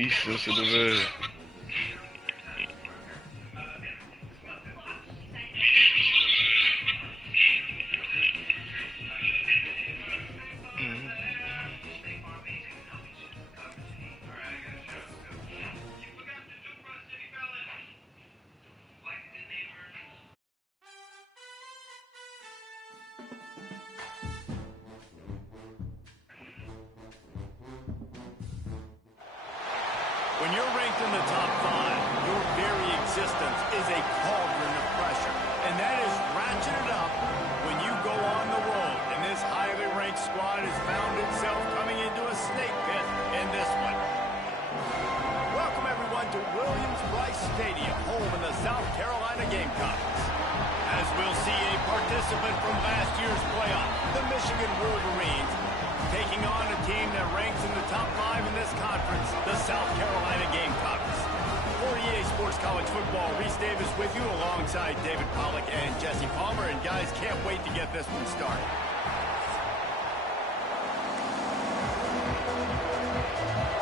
visto se dove... When you're ranked in the top 5, your very existence is a cauldron of pressure. And that is ratcheted up when you go on the road. And this highly ranked squad has found itself coming into a snake pit in this one. Welcome, everyone, to Williams-Brice Stadium, home in the South Carolina Gamecocks. As we'll see a participant from last year's playoff, the Michigan Wolverines, taking on a team that ranks in the top 5 in this conference, the South Carolina Gamecocks. For EA Sports College Football, Reese Davis with you alongside David Pollack and Jesse Palmer. And guys, can't wait to get this one started.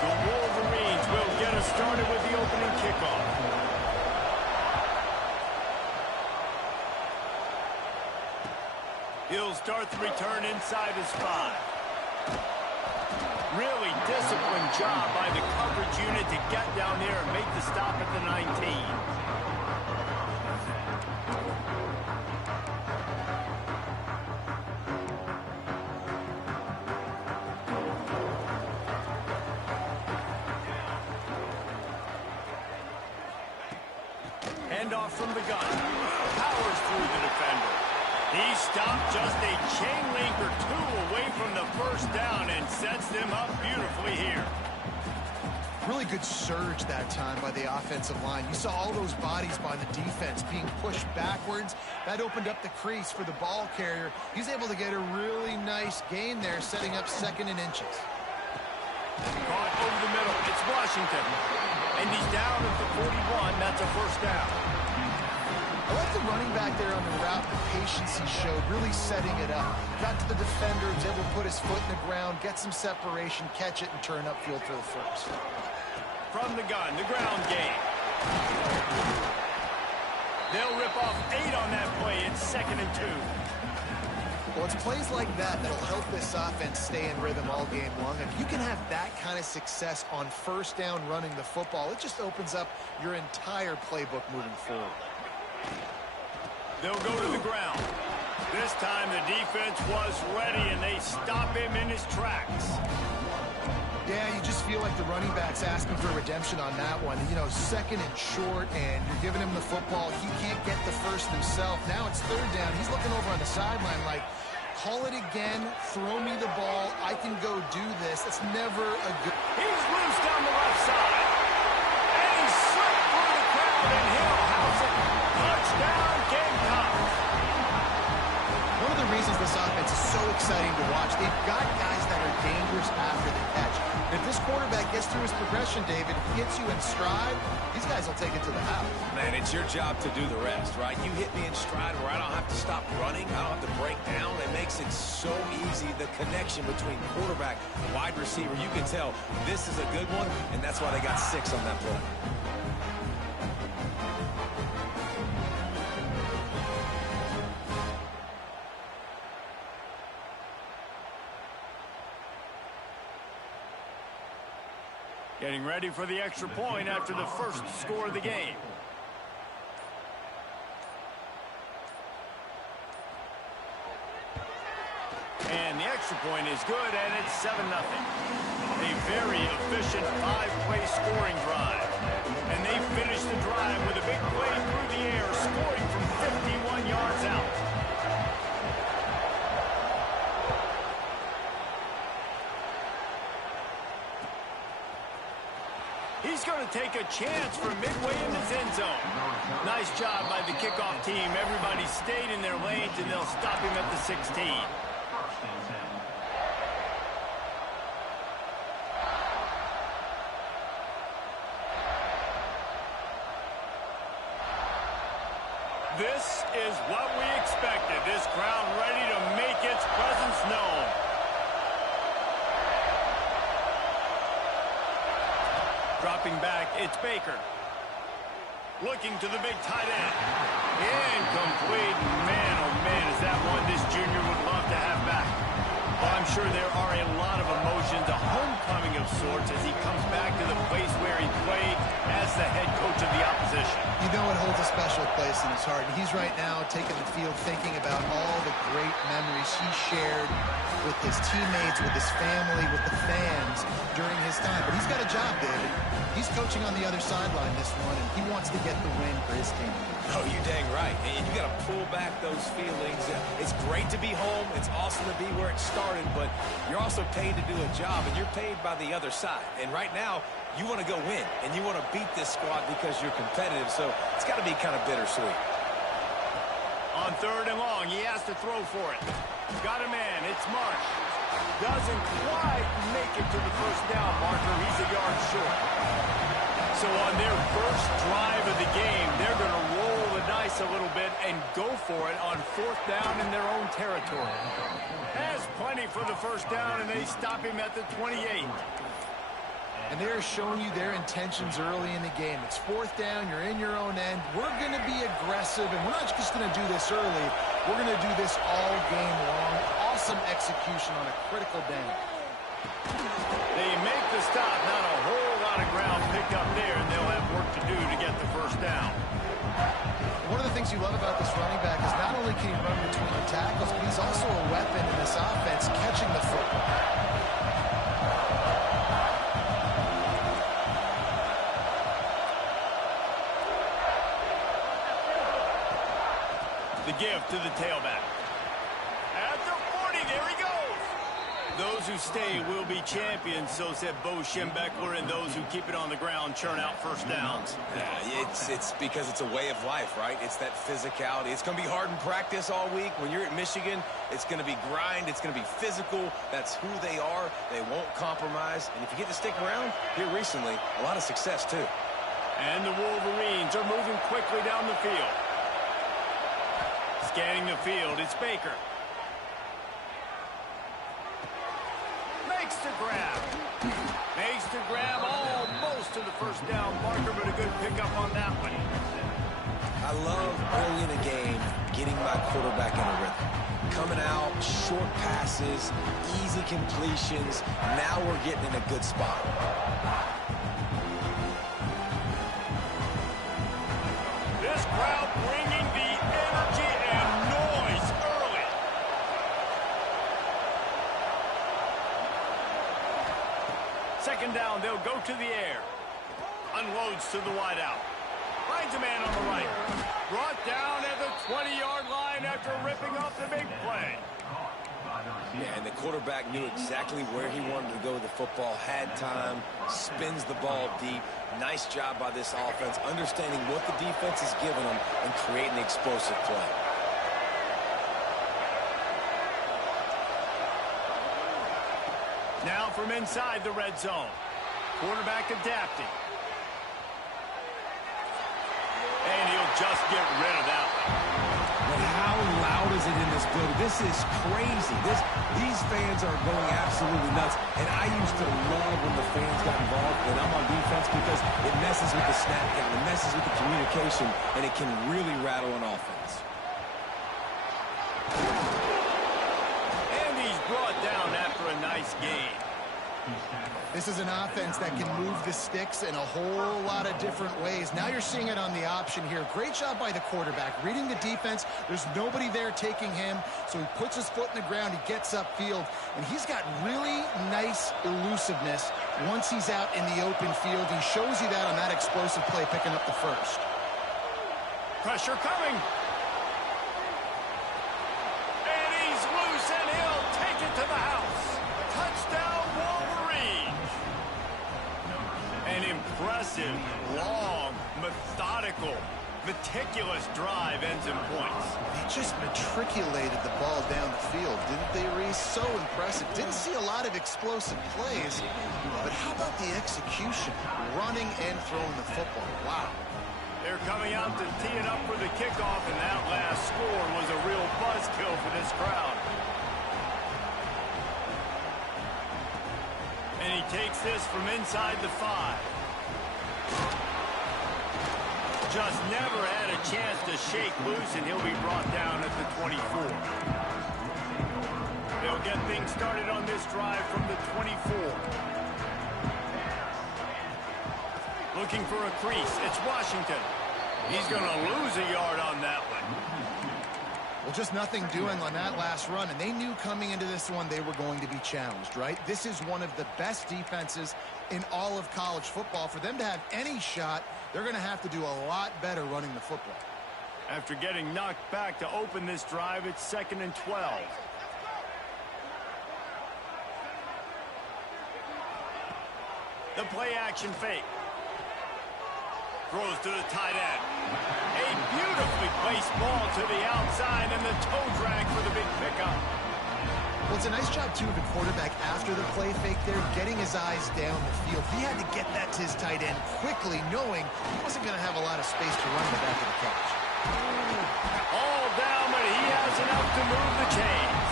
The Wolverines will get us started with the opening kickoff. He'll start the return inside his 5. Really disciplined job by the coverage unit to get down there and make the stop at the 19. Handoff from the gun. Powers through the defender. He stopped just a chain link or 2 away from the first down and sets them up beautifully here. Really good surge that time by the offensive line. You saw all those bodies by the defense being pushed backwards. That opened up the crease for the ball carrier. He's able to get a really nice gain there, setting up 2nd and inches. Caught over the middle. It's Washington. And he's down at the 41. That's a first down. I like the running back there on the route, the patience he showed, really setting it up. Got to the defender, was able to put his foot in the ground, get some separation, catch it, and turn upfield for the first. From the gun, the ground game. They'll rip off 8 on that play. It's 2nd and 2. Well, it's plays like that that'll help this offense stay in rhythm all game long. If you can have that kind of success on first down running the football, it just opens up your entire playbook moving forward. They'll go to the ground. This time the defense was ready, and they stop him in his tracks. Yeah, you just feel like the running back's asking for redemption on that one. You know, 2nd and short, and you're giving him the football. He can't get the first himself. Now it's 3rd down. He's looking over on the sideline like, call it again, throw me the ball, I can go do this. It's never a good... He's loose down the left side. And he's slipped through the crowd, and he'll house it. Touchdown, Gamecocks. One of the reasons this offense is so exciting to watch, they've got guys that are dangerous after the catch. If this quarterback gets through his progression, David, gets you in stride, these guys will take it to the house. Man, it's your job to do the rest, right? You hit me in stride where I don't have to stop running. I don't have to break down. It makes it so easy, the connection between quarterback and wide receiver. You can tell this is a good one, and that's why they got 6 on that play. Getting ready for the extra point after the first score of the game. And the extra point is good, and it's 7-0. A very efficient 5-play scoring drive. And they finish the drive with a big play through the air, scoring from 51 yards out. He's going to take a chance from midway in his end zone. Nice job by the kickoff team. Everybody stayed in their lanes, and they'll stop him at the 16. This is what we expected. This crowd ready to make its presence known. Dropping back, it's Baker. Looking to the big tight end. Incomplete. Man, oh man, is that one this junior would love to have back. Well, I'm sure there are a lot of emotions, a homecoming of sorts, as he comes back to the place where he played as the head coach of the opposition. You know it holds a special place in his heart. And he's right now taking the field thinking about all the great memories he shared with his teammates, with his family, with the fans during his time. But he's got a job, David. He's coaching on the other sideline this one, and he wants to get the win for his team. Oh, you dang right. And you got to pull back those feelings. It's great to be home. It's awesome to be where it started, but you're also paid to do a job, and you're paid by the other side. And right now, you want to go win, and you want to beat this squad because you're competitive, so it's got to be kind of bittersweet. On 3rd and long, he has to throw for it. Got a man, it's Marsh. Doesn't quite make it to the first down marker. He's a yard short. So on their first drive of the game, they're going to roll the dice a little bit and go for it on 4th down in their own territory. Has plenty for the first down, and they stop him at the 28. And they're showing you their intentions early in the game. It's 4th down, you're in your own end. We're going to be aggressive, and we're not just going to do this early. We're going to do this all game long. Awesome execution on a critical down. They make the stop, not a whole lot of ground picked up there, and they'll have work to do to get the first down. One of the things you love about this running back is not only can he run between the tackles, but he's also a weapon in this offense, catching the football. The give to the tailback. At the 40, there he goes. Those who stay will be champions, so said Bo Schembechler, and those who keep it on the ground churn out first downs. Yeah, it's because it's a way of life, right? It's that physicality. It's going to be hard in practice all week. When you're at Michigan, it's going to be grind. It's going to be physical. That's who they are. They won't compromise. And if you get to stick around here recently, a lot of success, too. And the Wolverines are moving quickly down the field. Scanning the field, it's Baker. Makes the grab. Makes the grab almost to the first down marker, but a good pickup on that one. I love early in a game getting my quarterback in a rhythm. Coming out, short passes, easy completions. Now we're getting in a good spot. This crowd bringing the energy and noise early. Second down, they'll go to the air. Unloads to the wideout. Finds a man on the right. Brought down at the 20-yard line after ripping off the big play. Yeah, and the quarterback knew exactly where he wanted to go with the football, had time, spins the ball deep. Nice job by this offense, understanding what the defense is giving them and creating an explosive play. Now from inside the red zone. Quarterback adapting. And he'll just get rid of that one. But how loud is it in this building? This is crazy. These fans are going absolutely nuts. And I used to love when the fans got involved when I'm on defense because it messes with the snap count, it messes with the communication, and it can really rattle an offense. And he's brought down after a nice gain. This is an offense that can move the sticks in a whole lot of different ways. Now you're seeing it on the option here. Great job by the quarterback. Reading the defense, there's nobody there taking him, so he puts his foot in the ground, he gets upfield, and he's got really nice elusiveness once he's out in the open field. He shows you that on that explosive play, picking up the first. Pressure coming. And he's loose, and he'll take it to the house. Touchdown, Wolverines. An impressive, long, methodical, meticulous drive ends in points. They just matriculated the ball down the field, didn't they, Reese? So impressive. Didn't see a lot of explosive plays, but how about the execution? Running and throwing the football. Wow. They're coming out to tee it up for the kickoff, and that last score was a real buzzkill for this crowd. And he takes this from inside the 5. Just never had a chance to shake loose, and he'll be brought down at the 24. They'll get things started on this drive from the 24. Looking for a crease. It's Washington. He's going to lose a yard on that one. Well, just nothing doing on that last run, and they knew coming into this one they were going to be challenged, right? This is one of the best defenses in all of college football. For them to have any shot, they're going to have to do a lot better running the football. After getting knocked back to open this drive, it's 2nd and 12. The play action fake. Throws to the tight end. A beautifully placed ball to the outside, and the toe drag for the big pickup. Well, it's a nice job, too, of the quarterback after the play fake there, getting his eyes down the field. He had to get that to his tight end quickly, knowing he wasn't going to have a lot of space to run the back of the catch. All down, but he has enough to move the chains.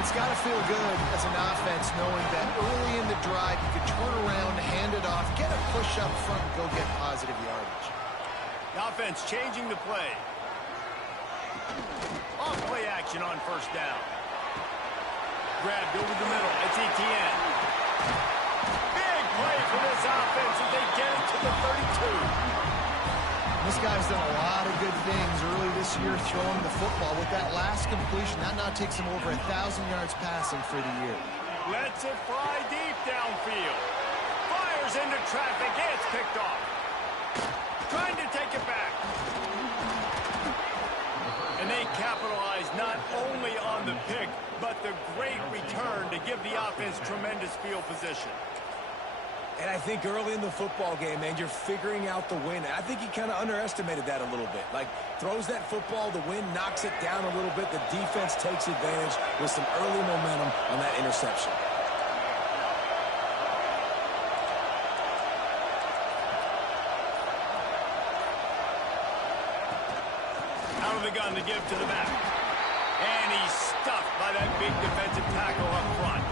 It's got to feel good as an offense knowing that early in the drive you could turn around, hand it off, get a push up front, and go get positive yardage. The offense changing the play. On play action on first down. Grabbed over the middle. It's Etienne. Big play for this offense as they get it to the 32. This guy's done a lot of good things early this year throwing the football. With that last completion, that now takes him over 1,000 yards passing for the year. Lets it fly deep downfield. Fires into traffic. It's picked off. Trying to take it back. And they capitalize not only on the pick, but the great return to give the offense tremendous field position. And I think early in the football game, man, you're figuring out the wind. I think he kind of underestimated that a little bit. Like, throws that football, the wind knocks it down a little bit. The defense takes advantage with some early momentum on that interception. Out of the gun to give to the back. And he's stuffed by that big defensive tackle up front.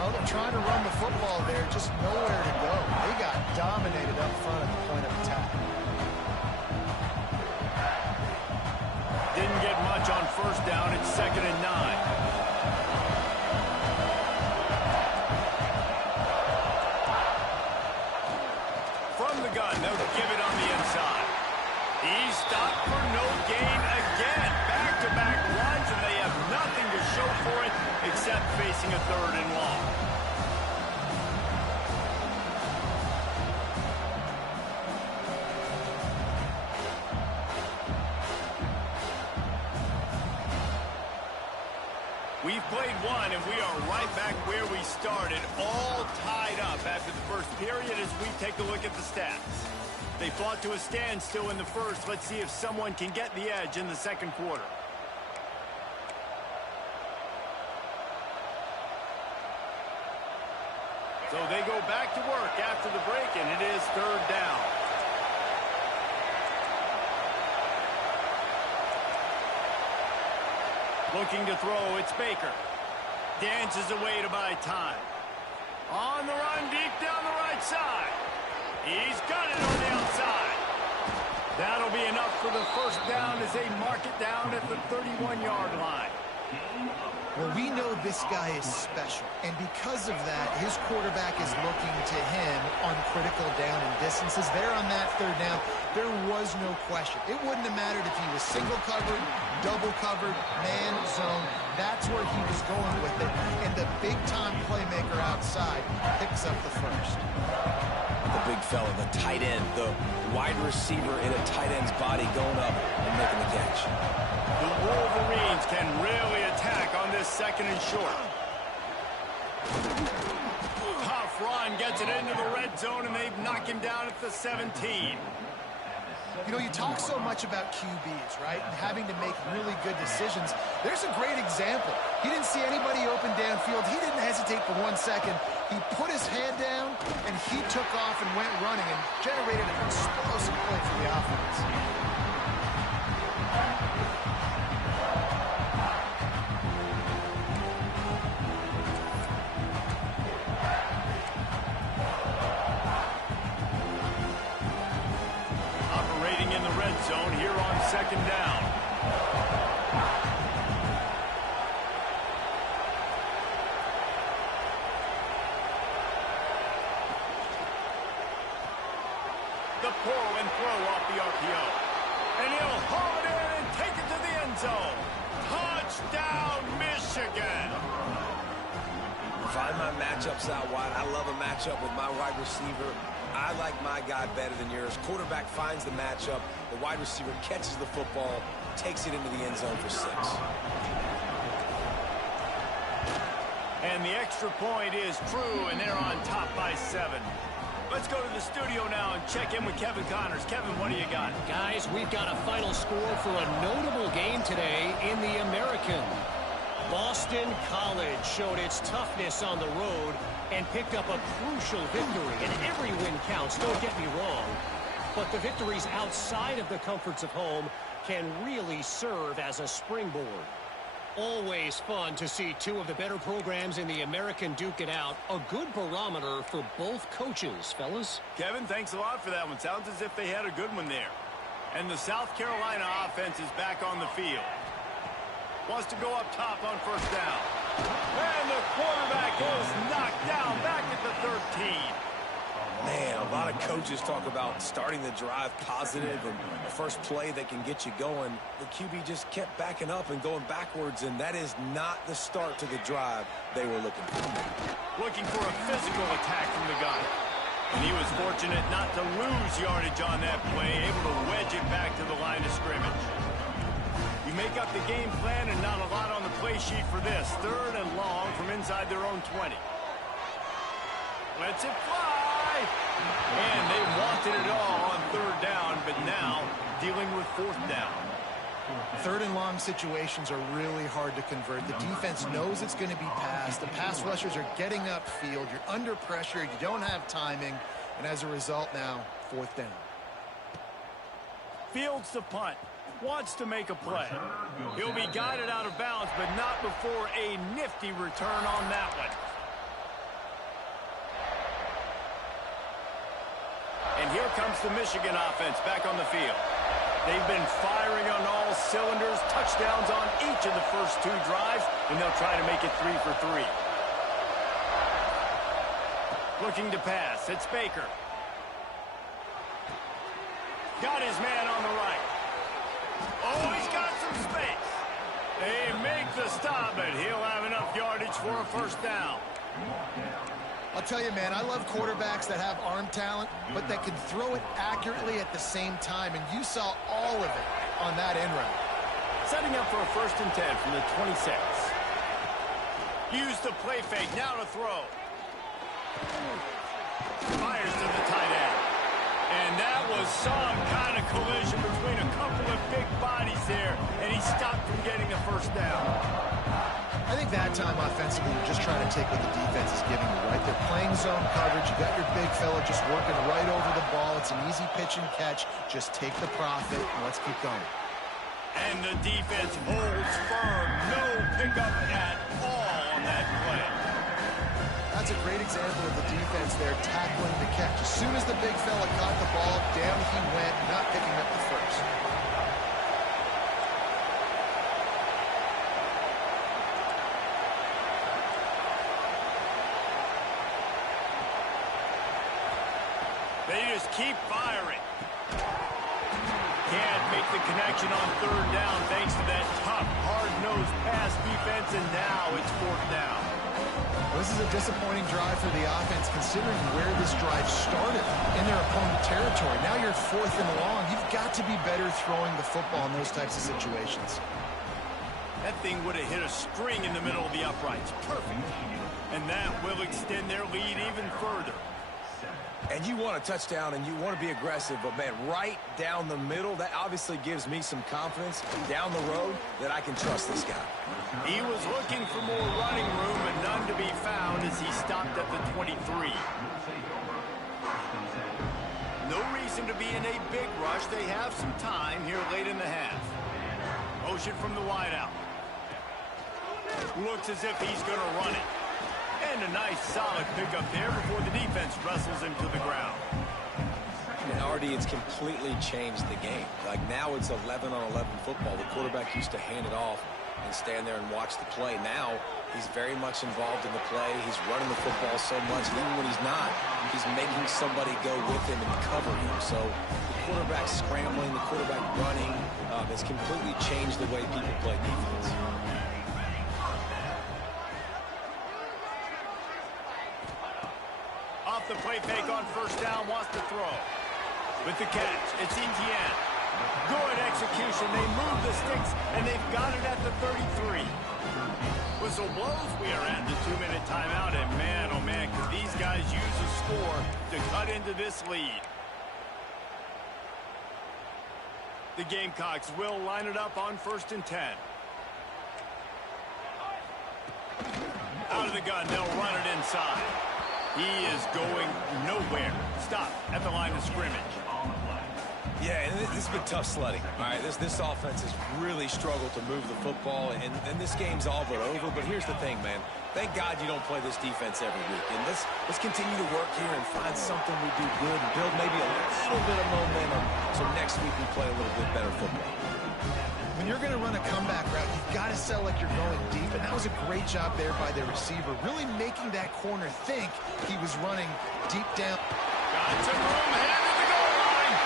Well, they're trying to run the football there, just nowhere to go. They got dominated up front at the point of attack. Didn't get much on first down. It's 2nd and 9. From the gun, they'll give it on the inside. He's stopped for no gain again. Back-to-back runs, and they have nothing to show for it except facing a 3rd and long. We've played one, and we are right back where we started, all tied up after the first period as we take a look at the stats. They fought to a standstill in the first. Let's see if someone can get the edge in the second quarter. So they go back to work after the break, and it is 3rd down. Looking to throw, it's Baker. Dances away to buy time. On the run, deep down the right side. He's got it on the outside. That'll be enough for the first down as they mark it down at the 31-yard line. Well, we know this guy is special, and because of that, his quarterback is looking to him on critical down and distances. There on that 3rd down, there was no question. It wouldn't have mattered if he was single covered, double covered, man, zone. That's where he was going with it, and the big-time playmaker outside picks up the first. The big fella, the tight end, the wide receiver in a tight end's body going up and making the catch. The Wolverines can really attack on this 2nd and short. Tough run gets it into the red zone, and they knock him down at the 17. You know, you talk so much about QBs, right, and having to make really good decisions. There's a great example. He didn't see anybody open downfield. He didn't hesitate for 1 second. He put his head down, and he took off and went running and generated an explosive play for the offense. zone here on second down. The pull and throw off the RPO. And he'll haul it in and take it to the end zone. Touchdown, Michigan. Find my matchups out wide. I love a matchup with my wide receiver. I like my guy better than yours. Quarterback finds the matchup. The wide receiver catches the football, takes it into the end zone for 6. And the extra point is true, and they're on top by 7. Let's go to the studio now and check in with Kevin Connors. Kevin, what do you got? Guys, we've got a final score for a notable game today in the American. Boston College showed its toughness on the road and picked up a crucial victory. And every win counts, don't get me wrong. But the victories outside of the comforts of home can really serve as a springboard. Always fun to see two of the better programs in the American duke it out. A good barometer for both coaches, fellas. Kevin, thanks a lot for that one. Sounds as if they had a good one there. And the South Carolina offense is back on the field. Wants to go up top on first down. And the quarterback is knocked down back at the 13. Man, a lot of coaches talk about starting the drive positive and the first play that can get you going. The QB just kept backing up and going backwards, and that is not the start to the drive they were looking for. Looking for a physical attack from the gun. And he was fortunate not to lose yardage on that play, able to wedge it back to the line of scrimmage. You make up the game plan and not a lot on the play sheet for this. 3rd and long from inside their own 20. Lets it fly. And they wanted it all on 3rd down, but now dealing with 4th down. 3rd and long situations are really hard to convert. The defense knows it's going to be passed. The pass rushers are getting upfield. You're under pressure. You don't have timing. And as a result now, 4th down. Fields the punt. Wants to make a play. He'll be guided out of bounds, but not before a nifty return on that one. And here comes the Michigan offense back on the field. They've been firing on all cylinders, touchdowns on each of the first 2 drives, and they'll try to make it 3 for 3. Looking to pass. It's Baker. Got his man on the right. Oh, he's got some space. They make the stop, but he'll have enough yardage for a first down. I'll tell you, man, I love quarterbacks that have arm talent, but that can throw it accurately at the same time, and you saw all of it on that end run. Setting up for a 1st and 10 from the 26. Use the play fake, now to throw. Fires to the tight end. And that was some kind of collision between a couple of big bodies there, and he stopped from getting the first down. I think that time offensively, you're just trying to take what the defense is giving you, right? They're playing zone coverage. You got your big fella just working right over the ball. It's an easy pitch and catch. Just take the profit, and let's keep going. And the defense holds firm. No pickup at all on that play. That's a great example of the defense there tackling the catch. As soon as the big fella caught the ball, down he went, not picking up the first. They just keep firing. Can't make the connection on 3rd down thanks to that tough, hard-nosed pass defense, and now it's 4th down. This is a disappointing drive for the offense considering where this drive started in their opponent territory. Now you're 4th and long. You've got to be better throwing the football in those types of situations. That thing would have hit a string in the middle of the uprights. Perfect. And that will extend their lead even further. And you want a touchdown and you want to be aggressive, but man, right down the middle, that obviously gives me some confidence down the road that I can trust this guy. He was looking for more running room and none to be found as he stopped at the 23. No reason to be in a big rush. They have some time here late in the half. Motion from the wideout. Looks as if he's going to run it. And a nice solid pickup there before the defense wrestles him to the ground. And already it's completely changed the game. Like now it's 11-on-11 football. The quarterback used to hand it off and stand there and watch the play. Now he's very much involved in the play. He's running the football so much. Even when he's not, he's making somebody go with him and cover him. So the quarterback scrambling, the quarterback running has completely changed the way people play defense. Off the play fake on first down, wants to throw. With the catch, it's Etienne. Good execution. They move the sticks, and they've got it at the 33. Whistle blows. We are at the 2-minute timeout, and man, oh man, could these guys use a score to cut into this lead. The Gamecocks will line it up on 1st and 10. Out of the gun, they'll run it inside. He is going nowhere. Stop at the line of scrimmage. Yeah, and this has been tough sledding. All right, this offense has really struggled to move the football, and this game's all but over. But here's the thing, man. Thank God you don't play this defense every week. And let's continue to work here and find something we do good and build maybe a little bit of momentum so next week we play a little bit better football. When you're going to run a comeback route, you've got to sell like you're going deep, and that was a great job there by the receiver, really making that corner think he was running deep down. Got some room ahead of the goal line,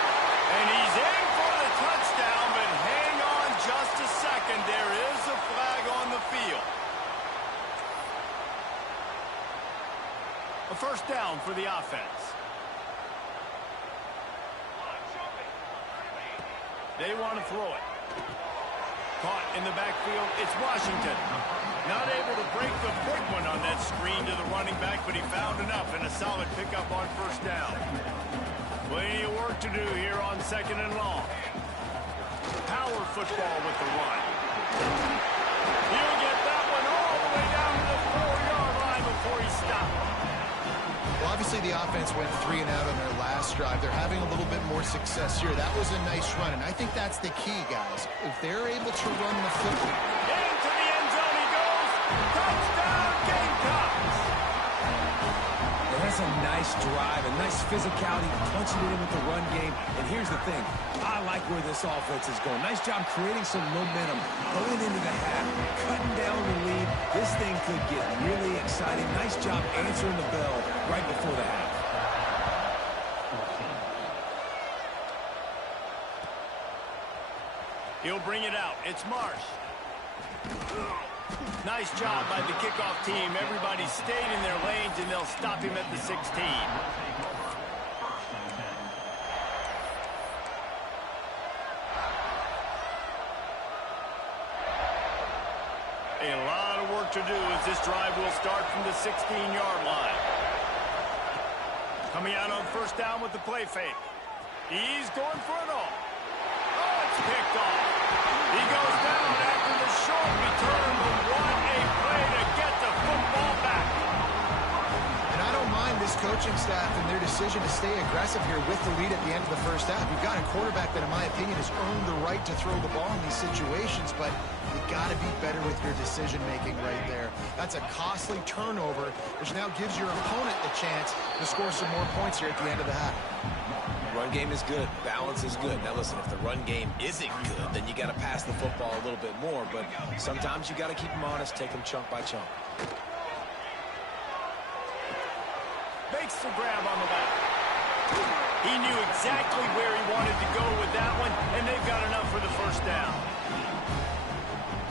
and he's in for the touchdown, but hang on just a second. There is a flag on the field. A first down for the offense. They want to throw it. Caught in the backfield, it's Washington. Not able to break the big one on that screen to the running back, but he found enough and a solid pickup on first down. Plenty of work to do here on 2nd and long. Power football with the run. He'll get that one all the way down to the 4-yard line before he stopped. Well, obviously the offense went 3 and out on their last drive. They're having a little bit more success here. That was a nice run, and I think that's the key, guys. If they're able to run the football. Into the end zone he goes. Touchdown, Gamecocks. And that's a nice drive, a nice physicality, punching it in with the run game. And here's the thing. I like where this offense is going. Nice job creating some momentum, going into the half, cutting down the lead. This thing could get really exciting. Nice job answering the bell right before the half. He'll bring it out. It's Marsh. Nice job by the kickoff team. Everybody stayed in their lanes, and they'll stop him at the 16. A lot of work to do as this drive will start from the 16-yard line. Coming out on first down with the play fake. He's going for it all. Oh, it's picked off. He goes down after the short return, but what a play to get the football back. And I don't mind this coaching staff and their decision to stay aggressive here with the lead at the end of the first half. You've got a quarterback that, in my opinion, has earned the right to throw the ball in these situations, but you got to be better with your decision-making right there. That's a costly turnover, which now gives your opponent the chance to score some more points here at the end of the half. Run game is good. Balance is good. Now, listen, if the run game isn't good, then you got to pass the football a little bit more. But sometimes you got to keep them honest, take them chunk by chunk. Makes the grab on the back. He knew exactly where he wanted to go with that one, and they've got enough for the first down.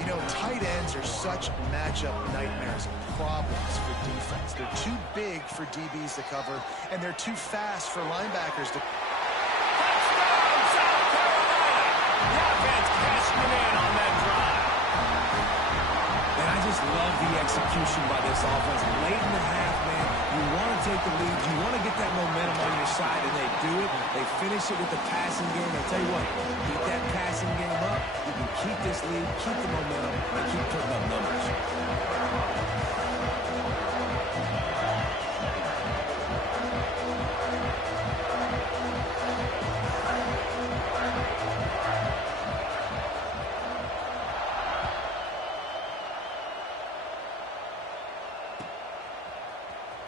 You know, tight ends are such matchup nightmares and problems for defense. They're too big for DBs to cover, and they're too fast for linebackers to... Touchdown, South Carolina! The offense cashing it in on that drive. And I just love the execution by this offense. Late in the half, man, you want to take the lead. You want to get that momentum on your side, and they do it. They finish it with the passing game. I tell you what, keep that passing game up. You can keep this lead, keep the momentum, and keep putting up numbers.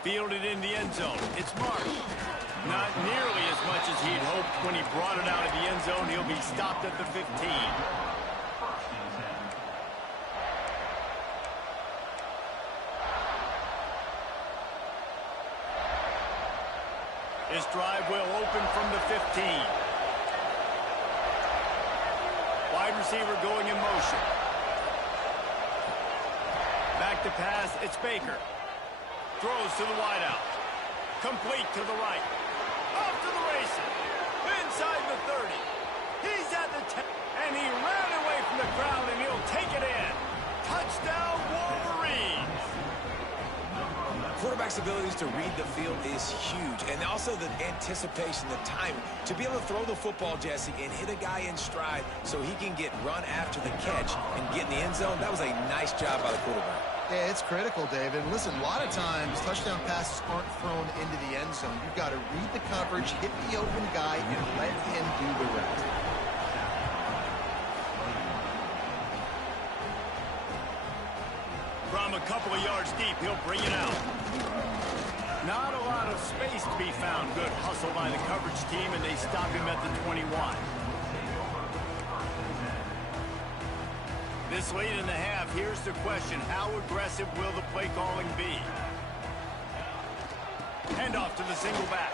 Fielded in the end zone. It's marked. Not nearly as much as he'd hoped when he brought it out of the end zone. He'll be stopped at the 15. This drive will open from the 15. Wide receiver going in motion. Back to pass, it's Baker. Throws to the wideout. Complete to the right. Off to the races. Inside the 30. He's at the 10. And he ran away from the crowd, and he'll take it in. Touchdown, Wolverines. Quarterback's abilities to read the field is huge. And also the anticipation, the timing. To be able to throw the football, Jesse, and hit a guy in stride so he can get run after the catch and get in the end zone, that was a nice job by the quarterback. Yeah, it's critical, David. And listen, a lot of times touchdown passes aren't thrown into the end zone. You've got to read the coverage, hit the open guy, and let him do the rest. From a couple of yards deep, he'll bring it out. Not a lot of space to be found. Good hustle by the coverage team, and they stop him at the 21. This late in the half, here's the question. How aggressive will the play calling be? Handoff to the single back.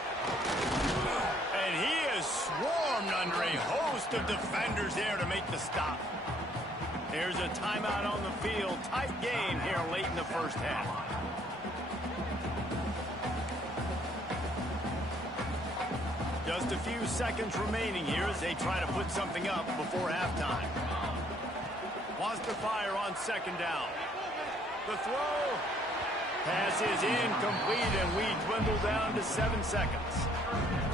And he is swarmed under a host of defenders there to make the stop. There's a timeout on the field. Tight game here late in the first half. Just a few seconds remaining here as they try to put something up before halftime. Wants to fire on second down. The throw. Pass is incomplete, and we dwindle down to 7 seconds.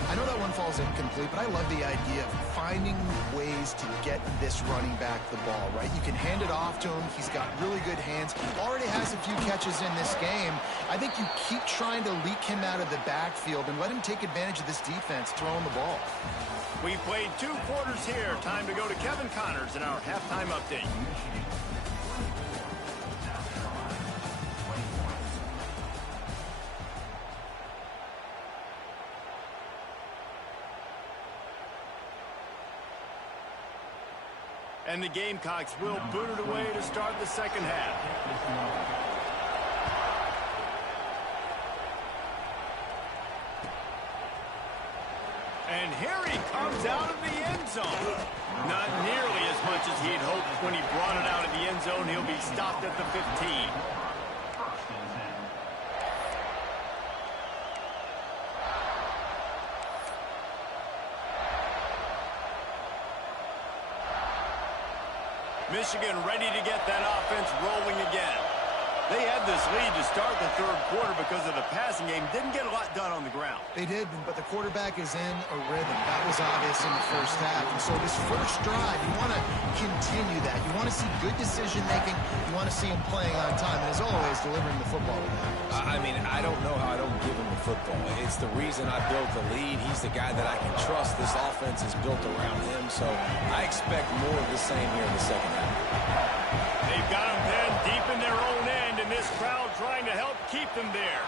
I know that one falls incomplete, but I love the idea of finding ways to get this running back the ball, right? You can hand it off to him. He's got really good hands. Already has a few catches in this game. I think you keep trying to leak him out of the backfield and let him take advantage of this defense throwing the ball. We played 2 quarters here. Time to go to Kevin Connors in our halftime update. And the Gamecocks will boot it away to start the second half. And here he comes out of the end zone. Not nearly as much as he'd hoped when he brought it out of the end zone. He'll be stopped at the 15. Michigan ready to get that offense rolling again. They had this lead to start the third quarter because of the passing game. Didn't get a lot done on the ground. They did, but the quarterback is in a rhythm. That was obvious in the first half. And so this first drive, you want to continue that. You want to see good decision-making. You want to see him playing on time. And as always, delivering the football. I mean, I don't know how I don't give him the football. It's the reason I built the lead. He's the guy that I can trust. This offense is built around him. So I expect more of the same here in the second half. They've got him pinned deep in their own end, and this crowd trying to help keep them there.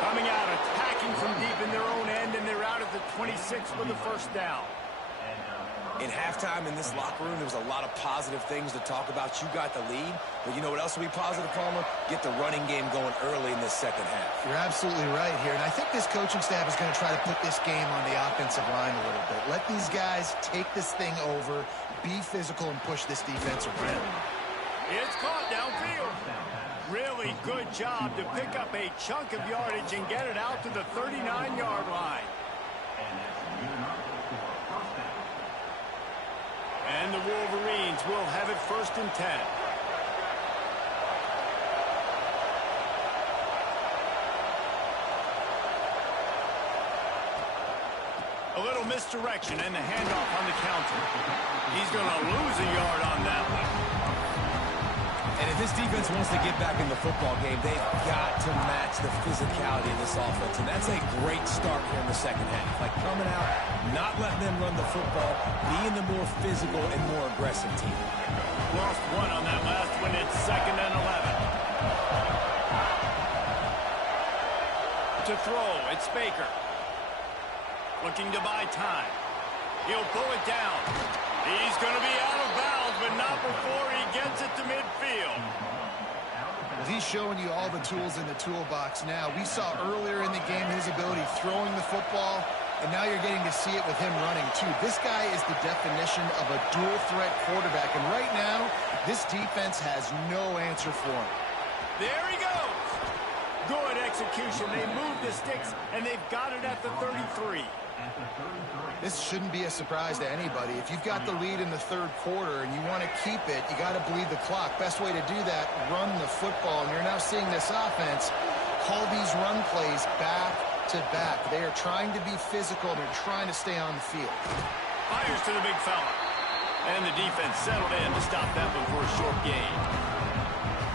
Coming out, attacking from deep in their own end, and they're out at the 26 for the first down. In halftime in this locker room, there was a lot of positive things to talk about. You got the lead, but you know what else will be positive, Palmer? Get the running game going early in this second half. You're absolutely right here, and I think this coaching staff is going to try to put this game on the offensive line a little bit. Let these guys take this thing over, be physical, and push this defense around. It's caught downfield. Really good job to pick up a chunk of yardage and get it out to the 39-yard line. And the Wolverines will have it 1st and 10. A little misdirection and the handoff on the counter. He's going to lose a yard on that one. And if this defense wants to get back in the football game, they've got to match the physicality of this offense. And that's a great start here in the second half. Like coming out, not letting them run the football, being the more physical and more aggressive team. Lost one on that last one. It's 2nd and 11. to throw. It's Baker. Looking to buy time. He'll pull it down. He's going to be out of bounds, but not before he gets it to midfield. Well, he's showing you all the tools in the toolbox now. We saw earlier in the game his ability throwing the football, and now you're getting to see it with him running, too. This guy is the definition of a dual-threat quarterback, and right now, this defense has no answer for him. There he goes. Good execution. They move the sticks, and they've got it at the 33. This shouldn't be a surprise to anybody. If you've got the lead in the third quarter and you want to keep it, you got to bleed the clock. Best way to do that, run the football. And you're now seeing this offense call these run plays back to back. They are trying to be physical. They're trying to stay on the field. Fires to the big fella. And the defense settled in to stop that one for a short gain.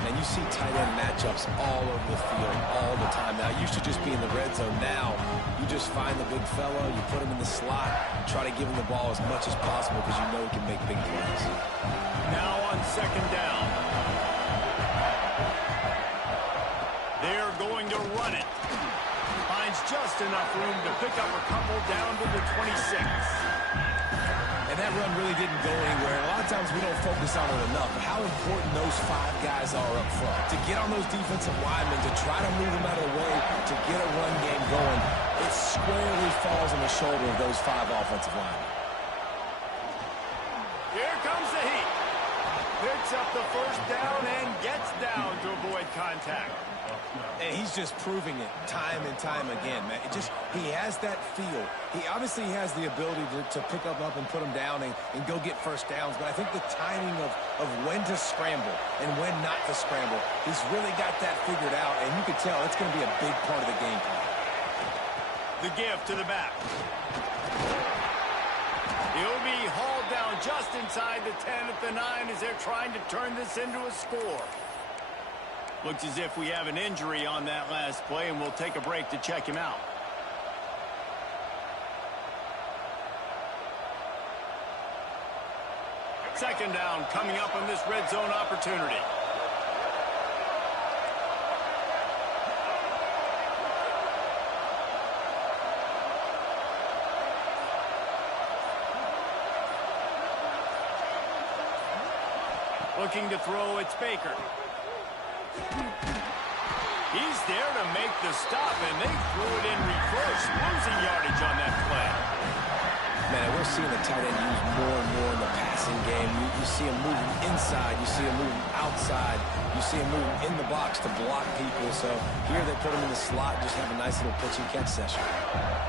And you see tight end matchups all over the field all the time. Now, it used to just be in the red zone. Now, you just find the big fellow, you put him in the slot, try to give him the ball as much as possible because you know he can make big plays. Now on second down. They're going to run it. Finds just enough room to pick up a couple down to the 26. And that run really didn't go anywhere. A lot of times we don't focus on it enough, but how important those 5 guys are up front. To get on those defensive linemen, to try to move them out of the way, to get a run game going, it squarely falls on the shoulder of those 5 offensive linemen. Here comes the heat. Picks up the first down and gets down to avoid contact. And he's just proving it time and time again, man. He has that feel. He obviously has the ability to pick up and put him down and go get first downs. But I think the timing of when to scramble and when not to scramble, he's really got that figured out. And you can tell it's going to be a big part of the game plan. The give to the back. He'll be hauled down just inside the 10 at the 9 as they're trying to turn this into a score. Looks as if we have an injury on that last play, and we'll take a break to check him out. Second down coming up on this red zone opportunity. Looking to throw, it's Baker. He's there to make the stop, and they threw it in reverse, losing yardage on that play. Man, we're seeing the tight end used more and more in the passing game. You see him moving inside. You see him moving outside. You see him moving in the box to block people. So here they put him in the slot, just have a nice little pitch and catch session.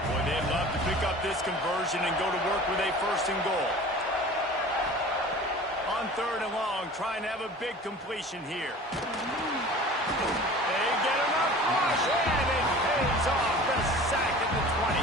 Boy, they'd love to pick up this conversion and go to work with a first and goal. On third and long, trying to have a big completion here. They get enough rush, and it pays off. The sack at the 20.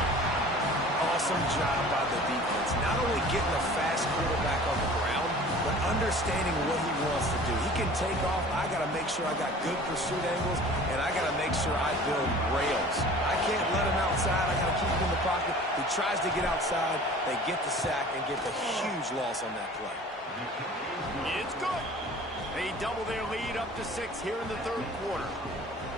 Awesome job by the defense. Not only getting a fast quarterback on the ground, but understanding what he wants to do. He can take off. I got to make sure I got good pursuit angles, and I got to make sure I build rails. I can't let him outside. I got to keep him in the pocket. He tries to get outside. They get the sack and get the huge loss on that play. It's good. They double their lead up to 6 here in the third quarter.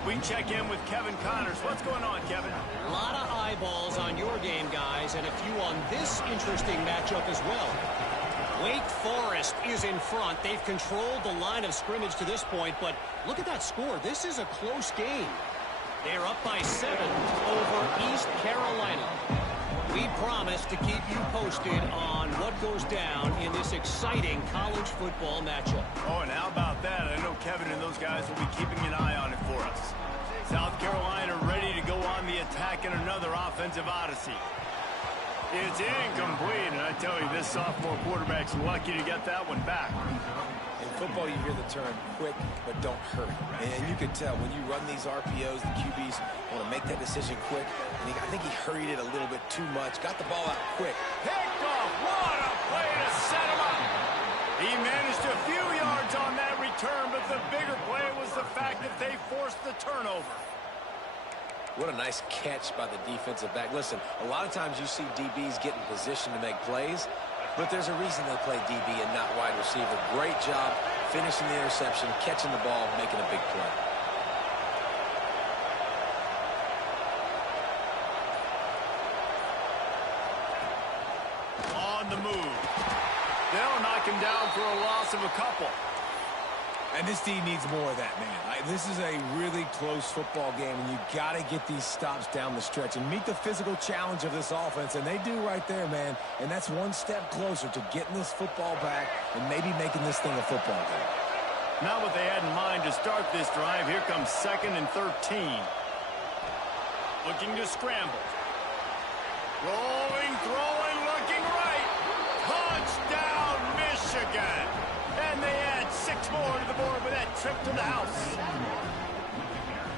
We check in with Kevin Connors. What's going on, Kevin? A lot of eyeballs on your game, guys, and a few on this interesting matchup as well. Wake Forest is in front. They've controlled the line of scrimmage to this point, but look at that score. This is a close game. They're up by 7 over East Carolina. We promise to keep you posted on what goes down in this exciting college football matchup. Oh, and how about that? I know Kevin and those guys will be keeping an eye on it for us. South Carolina ready to go on the attack in another offensive odyssey. It's incomplete, and I tell you, this sophomore quarterback's lucky to get that one back. In football, you hear the term quick, but don't hurry. And you can tell when you run these RPOs, the QBs want to make that decision quick. And I think he hurried it a little bit too much. Got the ball out quick. Picked off. What a play to set him up. He managed a few yards on that return, but the bigger play was the fact that they forced the turnover. What a nice catch by the defensive back. Listen, a lot of times you see DBs get in position to make plays, but there's a reason they play DB and not wide receiver. Great job finishing the interception, catching the ball, making a big play. on the move. They'll knock him down for a loss of a couple. And this team needs more of that, man. This is a really close football game, and you got to get these stops down the stretch and meet the physical challenge of this offense, and they do right there, man. And that's one step closer to getting this football back and maybe making this thing a football game. Not what they had in mind to start this drive. Here comes 2nd and 13. Looking to scramble. Rolling, throwing, looking right. Touchdown, Michigan. And they add 6 more to the board with that trip to the house.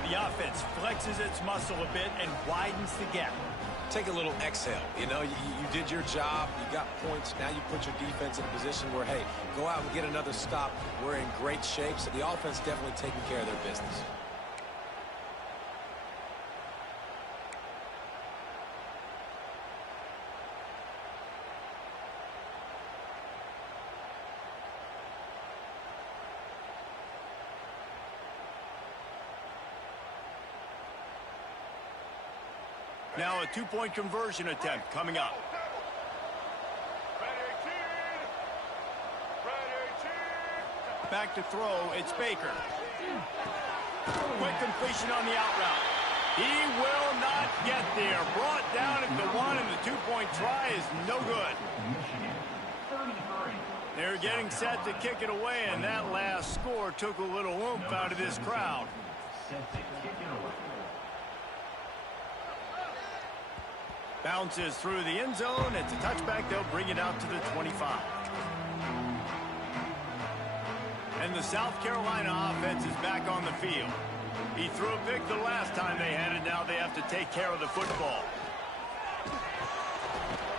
The offense flexes its muscle a bit and widens the gap. Take a little exhale. You know, you did your job. You got points. Now you put your defense in a position where, hey, go out and get another stop. We're in great shape. So the offense definitely taking care of their business. Now a 2-point conversion attempt coming up. Back to throw, it's Baker. Quick completion on the out route. He will not get there. Brought down at the 1, and the 2-point try is no good. They're getting set to kick it away, and that last score took a little oomph out of this crowd. Bounces through the end zone. It's a touchback. They'll bring it out to the 25. And the South Carolina offense is back on the field. He threw a pick the last time they had it. Now they have to take care of the football.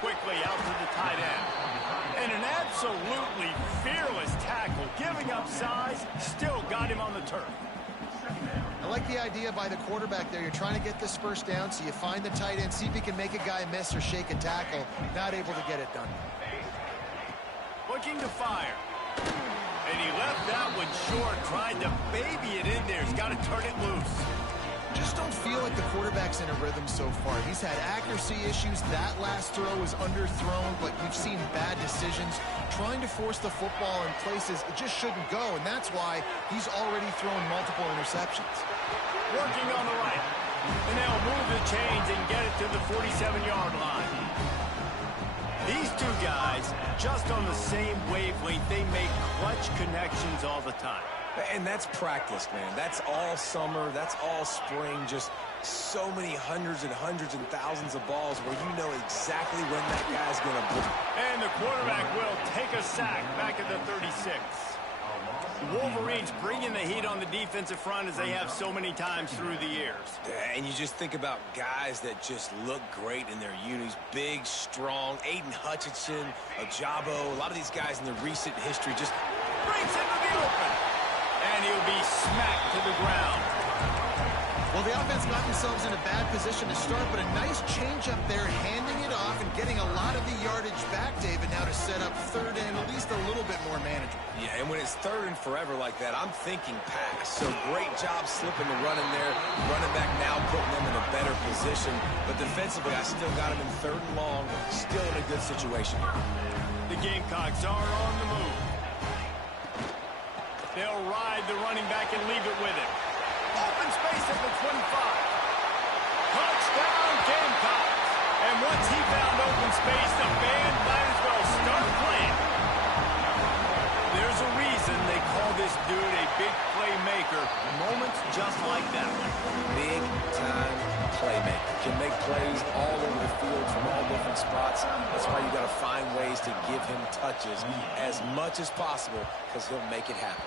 Quickly out to the tight end. And an absolutely fearless tackle. Giving up size. Still got him on the turf. I like the idea by the quarterback there. You're trying to get this first down, so you find the tight end, see if he can make a guy miss or shake a tackle. Not able to get it done. Looking to fire. And he left that one short, tried to baby it in there. He's got to turn it loose. Just don't feel like the quarterback's in a rhythm so far. He's had accuracy issues. That last throw was underthrown, but we've seen bad decisions. Trying to force the football in places it just shouldn't go, and that's why he's already thrown multiple interceptions. Working on the right. And they'll move the chains and get it to the 47-yard line. These two guys, just on the same wavelength, they make clutch connections all the time. And that's practice, man. That's all summer. That's all spring. Just so many hundreds and thousands of balls where you know exactly when that guy's going to blow. And the quarterback will take a sack back at the 36. The Wolverines bringing the heat on the defensive front as they have so many times through the years. And you just think about guys that just look great in their unis. Big, strong. Aiden Hutchinson, Ajabo. A lot of these guys in the recent history just brings him to the open. And he'll be smacked to the ground. Well, the offense got themselves in a bad position to start, but a nice change up there, handing it off and getting a lot of the yardage back, David, now to set up third and at least a little bit more manageable. Yeah, and when it's third and forever like that, I'm thinking pass. So great job slipping the run in there. Running back now putting them in a better position. But defensively, I still got him in third and long. Still in a good situation. The Gamecocks are on the move. They'll ride the running back and leave it with him. Open space at the 25. Touchdown, Gamecocks. And once he found open space, the band might as well start playing. There's a reason they call this dude a big playmaker. Moments just like that one. Big time playmaker. Can make plays all over the field from all different spots. That's why you got to find ways to give him touches as much as possible because he'll make it happen.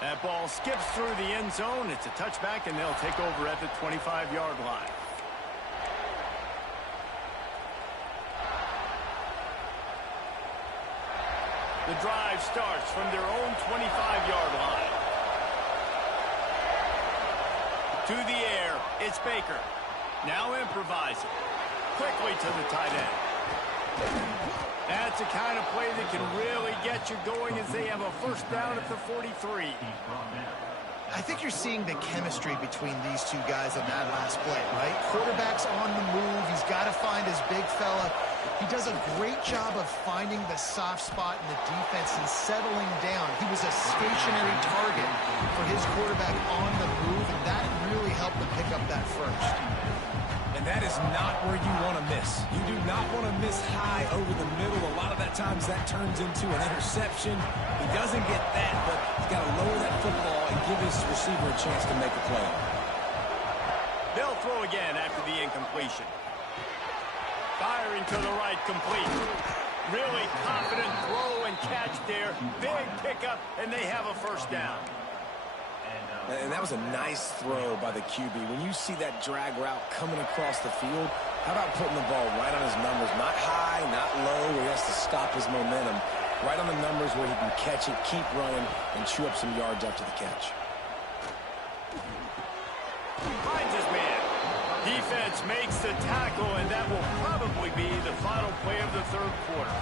That ball skips through the end zone. It's a touchback, and they'll take over at the 25-yard line. The drive starts from their own 25-yard line. To the air, it's Baker. Now improvising. Quickly to the tight end. That's the kind of play that can really get you going as they have a first down at the 43. I think you're seeing the chemistry between these two guys on that last play, right? Quarterback's on the move. He's got to find his big fella. He does a great job of finding the soft spot in the defense and settling down. He was a stationary target for his quarterback on the move, and that really helped him pick up that first. And that is not where you want to miss. You do not want to miss high over the middle. A lot of that times that turns into an interception. He doesn't get that, but he's got to lower that football and give his receiver a chance to make a play. They'll throw again after the incompletion. Firing to the right, complete. Really confident throw and catch there. Big pickup, and they have a first down. And that was a nice throw by the QB. When you see that drag route coming across the field, how about putting the ball right on his numbers? Not high, not low, where he has to stop his momentum. Right on the numbers where he can catch it, keep running, and chew up some yards after the catch. Finds his man. Defense makes the tackle, and that will probably be the final play of the third quarter.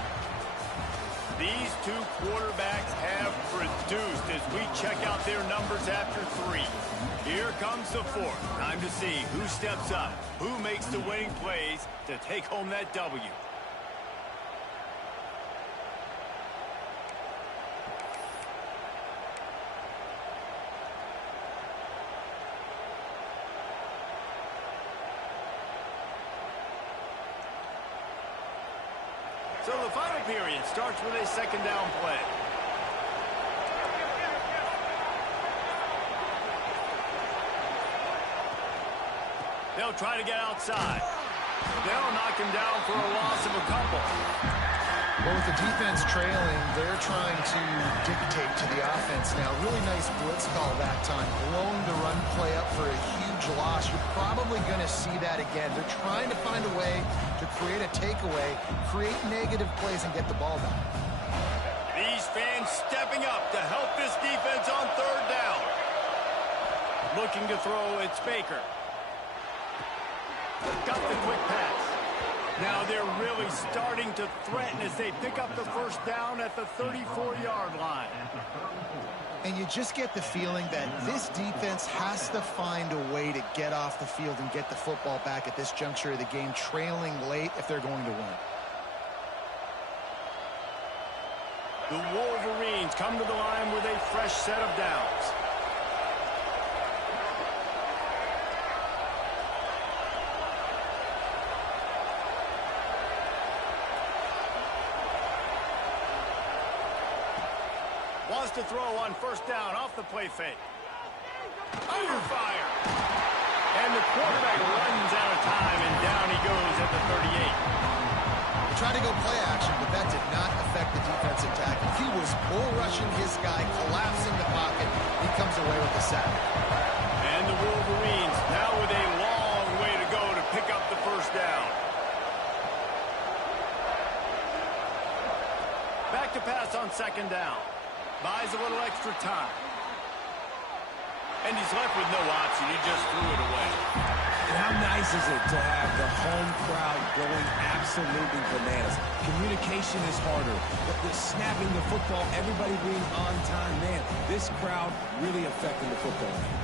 These two quarterbacks have produced as we check out their numbers after 3. Here comes the fourth. Time to see who steps up, who makes the winning plays to take home that W. So the final period starts with a second down play. They'll try to get outside. They'll knock him down for a loss of a couple. Well, with the defense trailing, they're trying to dictate to the offense now. Really nice blitz call that time. Blowing the run play up for a huge loss. You're probably going to see that again. They're trying to find a way to create a takeaway, create negative plays, and get the ball back. These fans stepping up to help this defense on third down. Looking to throw, it's Baker. Got the quick pass. Now they're really starting to threaten as they pick up the first down at the 34-yard line. And you just get the feeling that this defense has to find a way to get off the field and get the football back at this juncture of the game, trailing late if they're going to win. The Wolverines come to the line with a fresh set of downs. Wants to throw on first down off the play fake. Under fire. And the quarterback runs out of time, and down he goes at the 38. He tried to go play action, but that did not affect the defensive tackle. He was bull rushing his guy, collapsing the pocket. He comes away with the sack. And the Wolverines now with a long way to go to pick up the first down. Back to pass on second down. Buys a little extra time. And he's left with no option. He just threw it away. And how nice is it to have the home crowd going absolutely bananas? Communication is harder. The snapping the football, everybody being on time, man, this crowd really affecting the football game.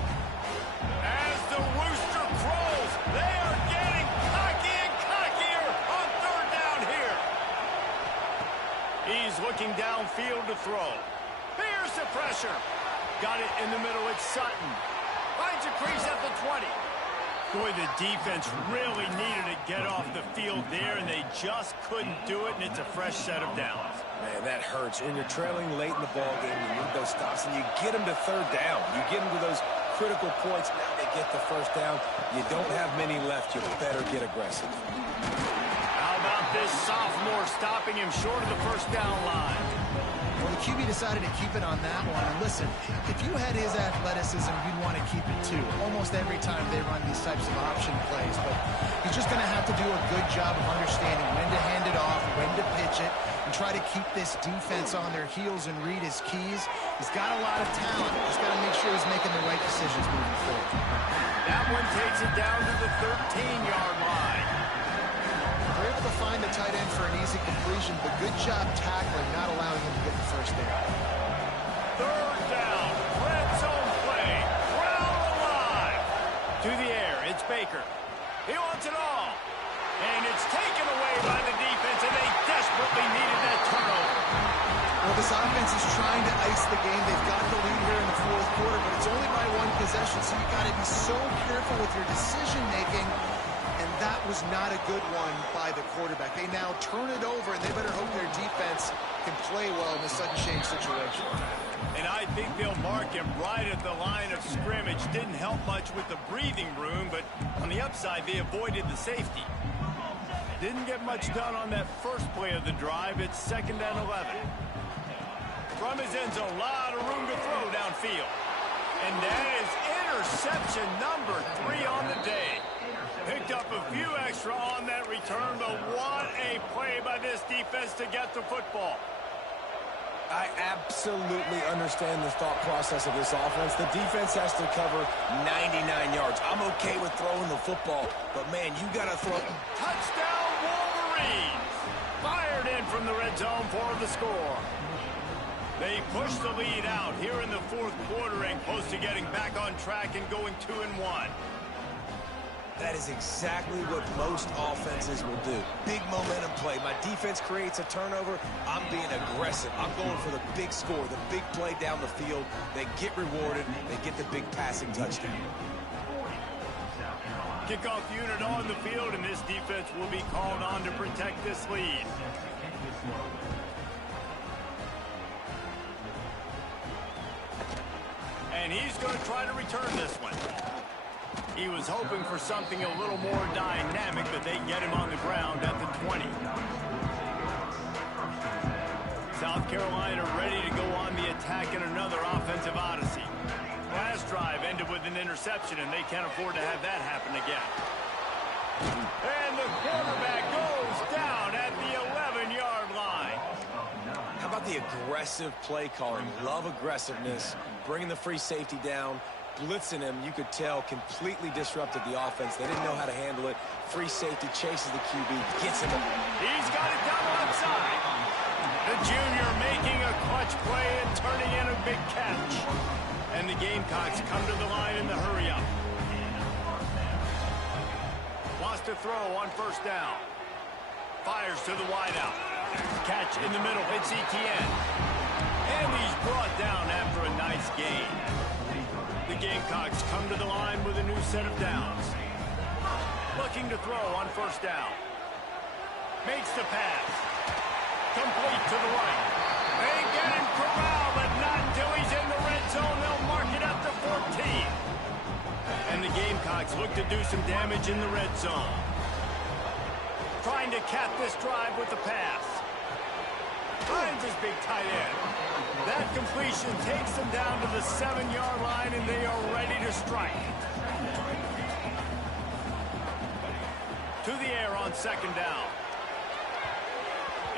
As the rooster crows, they are getting cocky and cockier on third down here. He's looking downfield to throw. Here's the pressure. Got it in the middle. It's Sutton. Finds a crease at the 20. Boy, the defense really needed to get off the field there, and they just couldn't do it, and it's a fresh set of downs. Man, that hurts. When you're trailing late in the ball game, you need those stops, and you get them to third down. You get them to those critical points. Now they get the first down. You don't have many left. You better get aggressive. How about this sophomore stopping him short of the first down line? Well, the QB decided to keep it on that one. And listen, if you had his athleticism, you'd want to keep it too. Almost every time they run these types of option plays. But he's just going to have to do a good job of understanding when to hand it off, when to pitch it, and try to keep this defense on their heels and read his keys. He's got a lot of talent. He's got to make sure he's making the right decisions moving forward. That one takes it down to the 13-yard line. They're able to find the tight end for an easy completion, but good job tackling, not allowing him to get the first down. Third down, red zone play, crowd alive. To the air, it's Baker. He wants it all. And it's taken away by the defense, and they desperately needed that turnover. Well, this offense is trying to ice the game. They've got the lead here in the fourth quarter, but it's only by one possession, so you got to be so careful with your decision-making, and that was not a good one by the quarterback. They now turn it over, and they better hope their defense can play well in this sudden change situation. And I think they'll mark him right at the line of scrimmage. Didn't help much with the breathing room, but on the upside, they avoided the safety. Didn't get much done on that first play of the drive. It's 2nd and 11. From his end zone, a lot of room to throw downfield. And that is interception number 3 on the day. Picked up a few extra on that return, but what a play by this defense to get the football. I absolutely understand the thought process of this offense. The defense has to cover 99 yards. I'm okay with throwing the football, but, man, you got to throw. Touchdown, Wolverines! Fired in from the red zone for the score. They push the lead out here in the fourth quarter and close to getting back on track and going 2-1. That is exactly what most offenses will do. Big momentum play. My defense creates a turnover. I'm being aggressive. I'm going for the big score, the big play down the field. They get rewarded. They get the big passing touchdown. Kickoff unit on the field, and this defense will be called on to protect this lead. And he's going to try to return this one. He was hoping for something a little more dynamic, but they get him on the ground at the 20. South Carolina ready to go on the attack in another offensive odyssey. Last drive ended with an interception, and they can't afford to have that happen again. And the quarterback goes down at the 11-yard line. How about the aggressive play calling? Love aggressiveness, bringing the free safety down, blitzing him. You could tell completely disrupted the offense. They didn't know how to handle it. Free safety chases the QB, gets him. He's got it down the left side. The junior making a clutch play and turning in a big catch. And the Gamecocks come to the line in the hurry-up. Lost a throw on first down. Fires to the wideout. Catch in the middle. It's Etienne. And he's brought down after a nice gain. The Gamecocks come to the line with a new set of downs. Looking to throw on first down. Makes the pass. Complete to the right. They get him corralled, but not until he's in the red zone. They'll mark it up to 14. And the Gamecocks look to do some damage in the red zone. Trying to cap this drive with the pass. Finds his big tight end. That completion takes them down to the 7-yard line, and they are ready to strike. To the air on second down.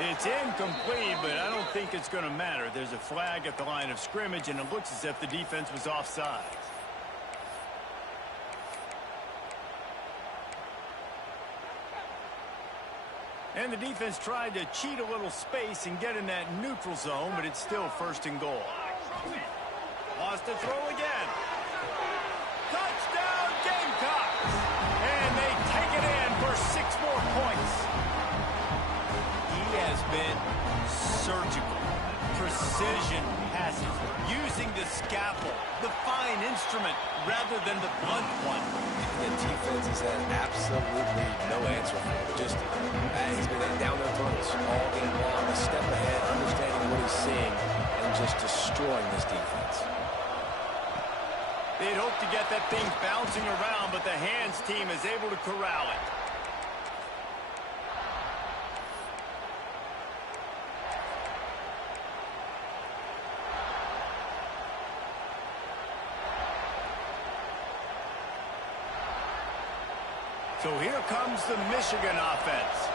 It's incomplete, but I don't think it's going to matter. There's a flag at the line of scrimmage, and it looks as if the defense was offside. And the defense tried to cheat a little space and get in that neutral zone, but it's still first and goal. Lost the throw again. Touchdown, Gamecocks! And they take it in for 6 more points. He has been surgical. Precision passes, using the scalpel, the fine instrument, rather than the blunt one. The defense has had absolutely no answer for him. Just, he's been down their throats all game long, a step ahead, understanding what he's seeing, and just destroying this defense. They'd hoped to get that thing bouncing around, but the hands team is able to corral it. So here comes the Michigan offense.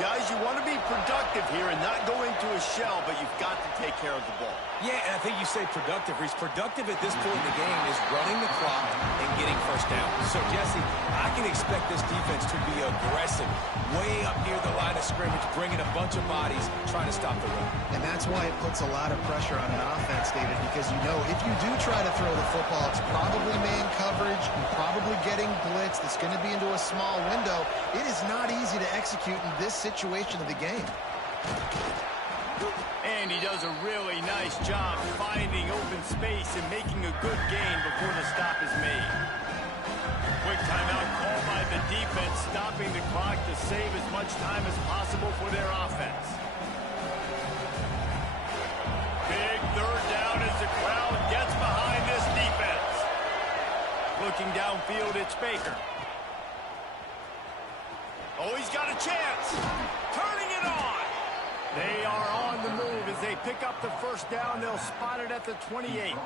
Guys, you want to be productive here and not go into a shell, but you've got to take care of the ball. Yeah, and I think you say productive. He's productive at this point in the game is running the clock and getting first down. So, Jesse, I can expect this defense to be aggressive, way up near the line of scrimmage, bringing a bunch of bodies, trying to stop the run. And that's why it puts a lot of pressure on an offense, David, because you know if you do try to throw the football, it's probably man coverage, you're probably getting blitz, that's going to be into a small window. It is not easy to execute in this situation of the game. And he does a really nice job finding open space and making a good gain before the stop is made. Quick timeout called by the defense, stopping the clock to save as much time as possible for their offense. Big third down as the crowd gets behind this defense. Looking downfield, it's Baker. Oh, he's got a chance. Turning it on. They are on the move as they pick up the first down. They'll spot it at the 28.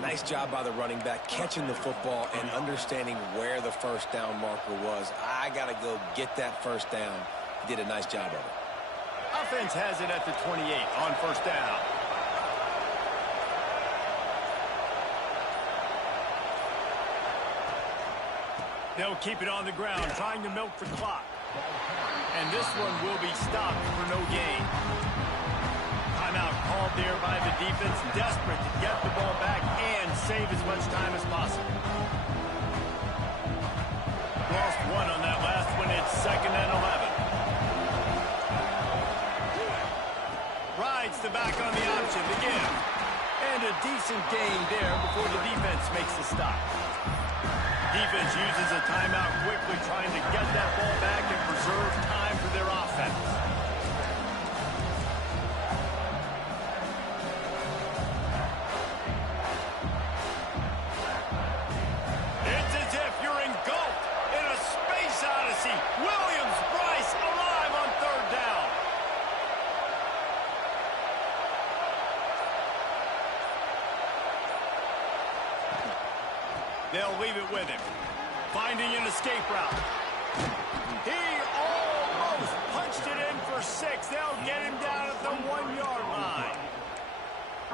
Nice job by the running back, catching the football and understanding where the first down marker was. I got to go get that first down. He did a nice job of it. Offense has it at the 28 on first down. They'll keep it on the ground, trying to milk the clock. And this one will be stopped for no gain. Timeout called there by the defense, desperate to get the ball back and save as much time as possible. Lost one on that last one. It's 2nd and 11. Rides the back on the option to give. And a decent gain there before the defense makes the stop. Defense uses a timeout quickly, trying to get that ball back and preserve time for their offense. It's as if you're engulfed in a space odyssey. Williams-Brice alive on third down. They'll leave it with him. Finding an escape route. He almost punched it in for 6. They'll get him down at the 1-yard line.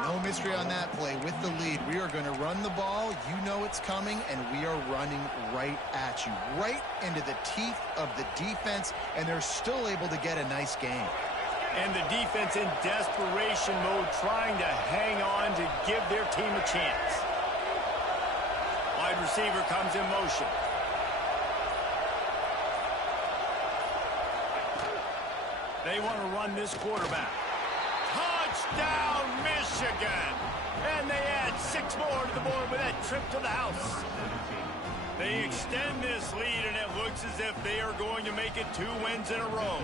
No mystery on that play. With the lead, we are going to run the ball. You know it's coming, and we are running right at you. Right into the teeth of the defense, and they're still able to get a nice gain. And the defense in desperation mode, trying to hang on to give their team a chance. Wide receiver comes in motion. They want to run this quarterback. Touchdown, Michigan! And they add 6 more to the board with that trip to the house. They extend this lead, and it looks as if they are going to make it 2 wins in a row.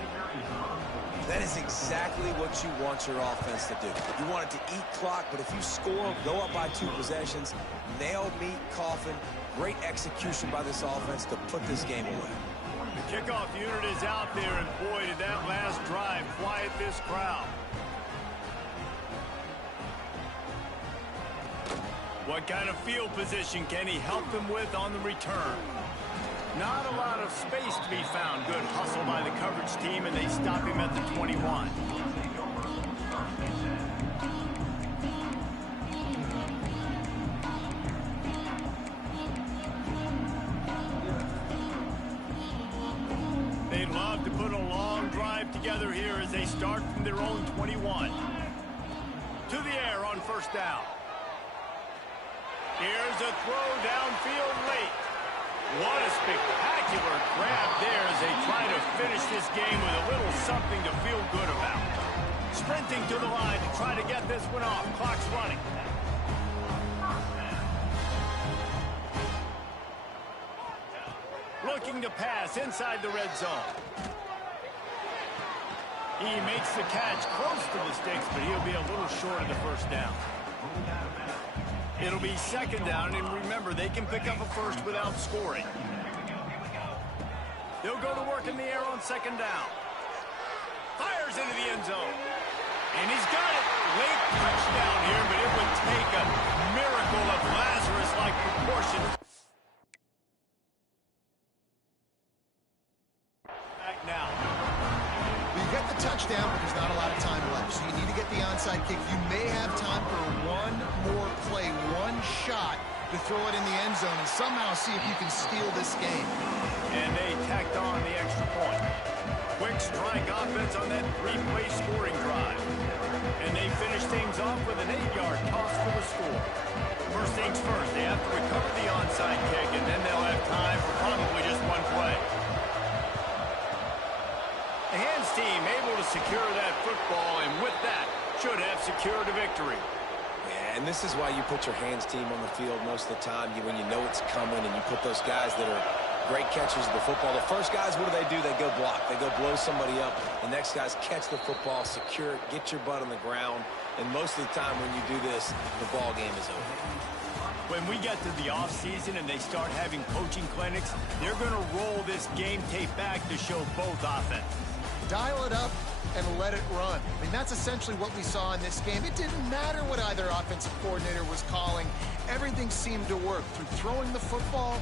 That is exactly what you want your offense to do. You want it to eat clock, but if you score, go up by 2 possessions, nail meat, coffin, great execution by this offense to put this game away. The kickoff unit is out there, and boy, did that last drive quiet this crowd. What kind of field position can he help them with on the return? Not a lot of space to be found. Good hustle by the coverage team, and they stop him at the 21. They'd love to put a long drive together here as they start from their own 21. To the air on first down. Here's a throw downfield late. What a spectacular grab there as they try to finish this game with a little something to feel good about. Sprinting to the line to try to get this one off. Clock's running. Looking to pass inside the red zone. He makes the catch close to the sticks, but he'll be a little short of the first down. It'll be 2nd down, and remember, they can pick up a first without scoring. They'll go to work in the air on 2nd down. Fires into the end zone. And he's got it. Late touchdown here, but it would take a miracle of Lazarus-like proportions. Back now. the touchdown, but there's not a lot of time left. So you need to get the onside kick. You may have time for one more play, one shot to throw it in the end zone and somehow see if you can steal this game. And they tacked on the extra point. Quick strike offense on that three-play scoring drive. And they finish things off with an 8-yard toss for the score. First things first, they have to recover the onside kick, and then they'll have time for probably just one play. The hands team able to secure that football, and with that, should have secured a victory. Yeah, and this is why you put your hands team on the field most of the time. When you know it's coming, and you put those guys that are great catchers of the football. The first guys, what do? They go block. They go blow somebody up. The next guys catch the football, secure it, get your butt on the ground. And most of the time when you do this, the ball game is over. When we get to the offseason and they start having coaching clinics, they're going to roll this game tape back to show both offenses. Dial it up and let it run. I mean, that's essentially what we saw in this game. It didn't matter what either offensive coordinator was calling. Everything seemed to work through throwing the football